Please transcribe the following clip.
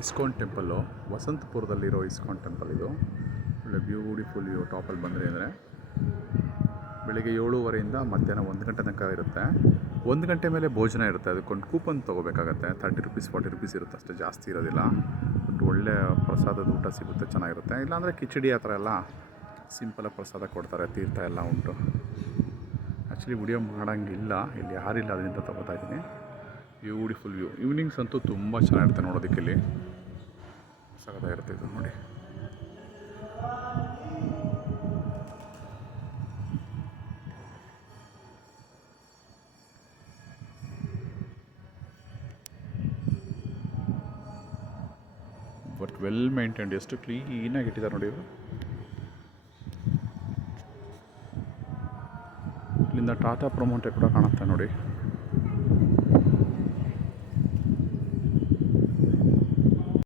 ISKCON temple, ವಸಂತಪುರದಲ್ಲಿರೋ ISKCON temple ಇದು. ಒಳ್ಳೆ beautiful view. ಟಾಪಲ್ಲಿ ಬಂದರೆ ಅಂದರೆ ಬೆಳಿಗ್ಗೆ 7:30 ಮಧ್ಯಾಹ್ನ 1 ಗಂಟೆ ತನಕ ಇರುತ್ತೆ. 1 ಗಂಟೆ ಮೇಲೆ ಭೋಜನ ಇರುತ್ತೆ. ಅದಕ್ಕೊಂದು ಕೂಪನ್ ತೊಗೋಬೇಕಾಗತ್ತೆ. 30 ರುಪೀಸ್ 40 ರುಪೀಸ್ ಇರುತ್ತೆ, ಅಷ್ಟೇ, ಜಾಸ್ತಿ ಇರೋದಿಲ್ಲ. ಬಟ್ ಒಳ್ಳೆ ಪ್ರಸಾದದ ಊಟ ಸಿಗುತ್ತೆ, ಚೆನ್ನಾಗಿರುತ್ತೆ. ಇಲ್ಲಾಂದರೆ ಕಿಚಡಿ ಆ ಥರ ಎಲ್ಲ ಸಿಂಪಲಾಗಿ ಪ್ರಸಾದ ಕೊಡ್ತಾರೆ. ತೀರ್ಥ ಎಲ್ಲ ಉಂಟು. ಆ್ಯಕ್ಚುಲಿ ವಿಡಿಯೋ ಮಾಡೋಂಗಿಲ್ಲ, ಇಲ್ಲಿ ಯಾರಿಲ್ಲ, ಅದರಿಂದ ತೊಗೋತಾ ಇದ್ದೀನಿ. Beautiful view. ಈವ್ನಿಂಗ್ಸ್ ಅಂತೂ ತುಂಬ ಚೆನ್ನಾಗಿರುತ್ತೆ ನೋಡೋದಕ್ಕೆ. ಇಲ್ಲಿ ಸಖತ್ತಾಗಿರುತ್ತೆ ಇದು ನೋಡಿ. ಬಟ್ ವೆಲ್ ಮೇಂಟೈನ್ಡ್, ಎಷ್ಟು ಕ್ಲೀನಾಗಿ ಇಟ್ಟಿದ್ದಾರೆ ನೋಡಿ ಇವರು. ಇಲ್ಲಿಂದ ಟಾಟಾ ಪ್ರೊಮೋಟೆ ಕೂಡ ಕಾಣುತ್ತೆ ನೋಡಿ.